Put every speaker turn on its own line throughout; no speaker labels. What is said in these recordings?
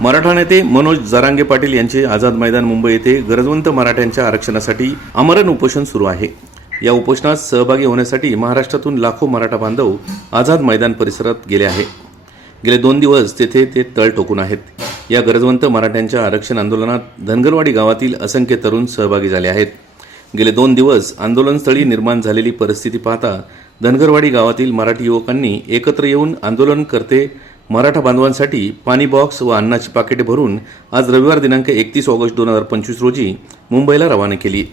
मराठा नेते मनोज जरांगे पाटील यांचे आझाद मैदान मुंबई येथे गरजवंत मराठ्यांच्या आरक्षणासाठी आमरण उपोषण सुरू आहे. या उपोषणात सहभागी होण्यासाठी महाराष्ट्रातून लाखो मराठा बांधव आझाद मैदान परिसरात गेले आहे. गेले दोन दिवस तेथे ते तळ टोकून आहेत. या गरजवंत मराठ्यांच्या आरक्षण आंदोलनात धनगरवाडी गावातील असंख्य तरुण सहभागी झाले आहेत. गेले दोन दिवस आंदोलनस्थळी निर्माण झालेली परिस्थिती पाहता धनगरवाडी गावातील मराठी युवकांनी एकत्र येऊन आंदोलन करते मराठा बांधवांसाठी पाणी बॉक्स व अन्नाची पाकिटे भरून आज रविवार दिनांक एकतीस ऑगस्ट दोन हजार पंचवीस रोजी मुंबईला रवाना केली.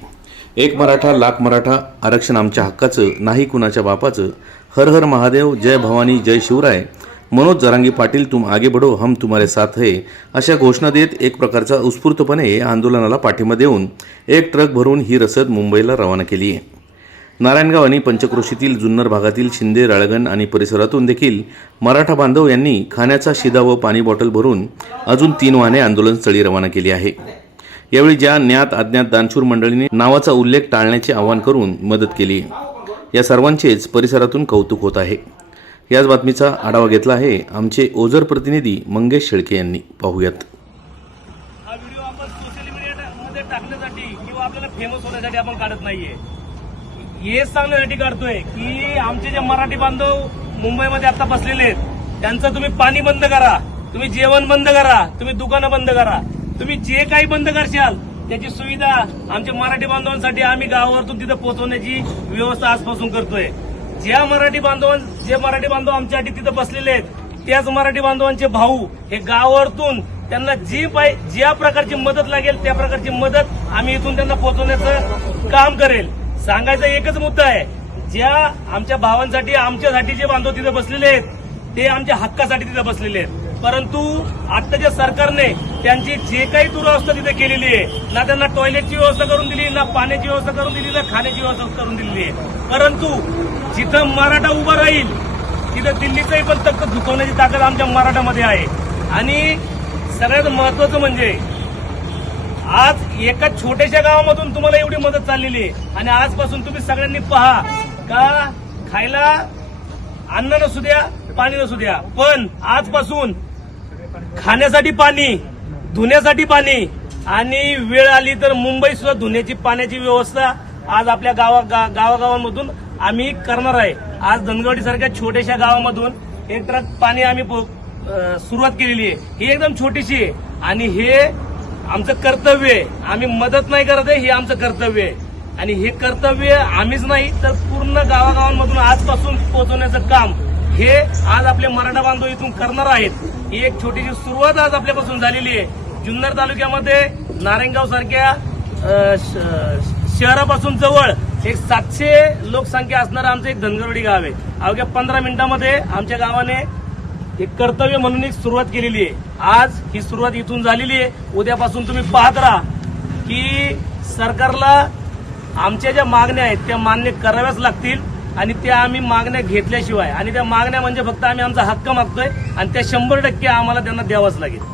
एक मराठा लाख मराठा आरक्षण आमच्या हक्काचं नाही कुणाच्या बापाचं. हर हर महादेव जय भवानी जय शिवराय. मनोज जरांगी पाटील तुम आगे बढो हम तुम्हारे साथ है. अशा घोषणा देत एक प्रकारचा उत्स्फूर्तपणे या आंदोलनाला पाठिंबा देऊन एक ट्रक भरून ही रसद मुंबईला रवाना केली. आहे नारायणगाव आणि पंचक्रोशीतील जुन्नर भागातील शिंदे राळगण आणि परिसरातून देखील मराठा बांधव यांनी खाण्याचा शिदा व पाणी बॉटल भरून अजून तीन वाहने आंदोलनस्थळी रवाना केली आहे. यावेळी ज्या ज्ञात अज्ञात दानशूर मंडळीने नावाचा उल्लेख टाळण्याचे आवाहन करून मदत केली या सर्वांचेच परिसरातून कौतुक होत आहे. याच बातमीचा आढावा घेतला आहे आमचे ओझर प्रतिनिधी मंगेश शेळके यांनी. पाहूयात.
हा व्हिडिओ आपण सोशल मीडियामध्ये टाकण्यासाठी किंवा आपल्याला फेमस होण्यासाठी आपण काढत नाहीये. हेच सांगण्यासाठी करतोय की आमचे जे मराठी बांधव मुंबईमध्ये आता बसलेले आहेत त्यांचं तुम्ही पाणी बंद करा तुम्ही जेवण बंद करा तुम्ही दुकानं बंद करा. तुम्ही जे काही बंद करशाल त्याची सुविधा आमच्या मराठी बांधवांसाठी आम्ही गावावरतून तिथं पोहोचवण्याची व्यवस्था आजपासून करतोय. ज्या मराठी बांधवां जे मराठी बांधव आमच्यासाठी तिथं बसलेले आहेत त्याच मराठी बांधवांचे भाऊ हे गावावरतून त्यांना जी पाय ज्या प्रकारची मदत लागेल त्या प्रकारची मदत आम्ही इथून त्यांना पोहोचवण्याचं काम करेल. सांगायचा एकच मुद्दा आहे. ज्या आमच्या भावांसाठी आमच्यासाठी जे बांधव तिथे बसलेले आहेत ते आमच्या हक्कासाठी तिथे बसलेले आहेत. परंतु आत्ताच्या सरकारने त्यांची जे काही दुरावस्था तिथे केलेली आहे ना त्यांना टॉयलेटची व्यवस्था करून दिली ना पाण्याची व्यवस्था करून दिली ना खाण्याची व्यवस्था करून दिलेली आहे. परंतु जिथं मराठा उभा राहील तिथं दिल्लीचंही पण तक्क झुकवण्याची ताकद आमच्या मराठामध्ये आहे. आणि सगळ्यात महत्वाचं म्हणजे आज एका छोट्याशा गावामधून तुम्हाला एवढी मदत चाललेली आहे. आणि आजपासून तुम्ही सगळ्यांनी पहा का खायला अन्न नसू द्या पाणी नसू द्या पण आजपासून खाण्यासाठी पाणी धुण्यासाठी पाणी आणि वेळ आली तर मुंबई सुद्धा धुण्याची पाण्याची व्यवस्था आज आपल्या गावा गा- गावागावांमधून आम्ही करणार आहे. आज धनगवडी सारख्या छोट्याशा गावामधून एक ट्रक पाणी आम्ही पो- सुरुवात केलेली आहे. ही एकदम छोटीशी आहे. आणि हे आमचं कर्तव्य आहे. आम्ही मदत नाही करत आहे हे आमचं कर्तव्य आहे. आणि हे कर्तव्य आम्हीच नाही तर पूर्ण गावागावांमधून आजपासून पोहोचवण्याचं काम हे आज आपले मराठा बांधव इथून करणार आहेत. ही एक छोटीशी सुरुवात आज आपल्यापासून झालेली आहे. जुन्नर तालुक्यामध्ये नारायणगाव सारख्या शहरापासून जवळ एक सातशे लोकसंख्या असणारं आमचं एक धनगरवाडी गाव आहे. अवघ्या पंधरा मिनिटांमध्ये आमच्या गावाने एक कर्तव्य म्हणून एक सुरुवात केलेली आहे. आज ही सुरुवात इथून झालेली आहे. उद्यापासून तुम्ही पाहत राहा की सरकारला आमच्या ज्या मागण्या आहेत त्या मान्य कराव्याच लागतील आणि त्या आम्ही मागण्या घेतल्याशिवाय आणि त्या मागण्या म्हणजे फक्त आम्ही आमचा हक्क मागतोय आणि त्या शंभर टक्के आम्हाला त्यांना द्यावाच लागेल.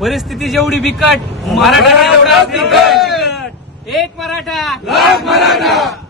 परिस्थिती जेवढी बिकट मराठा एवढा बिकट. एक मराठा.
आमच्या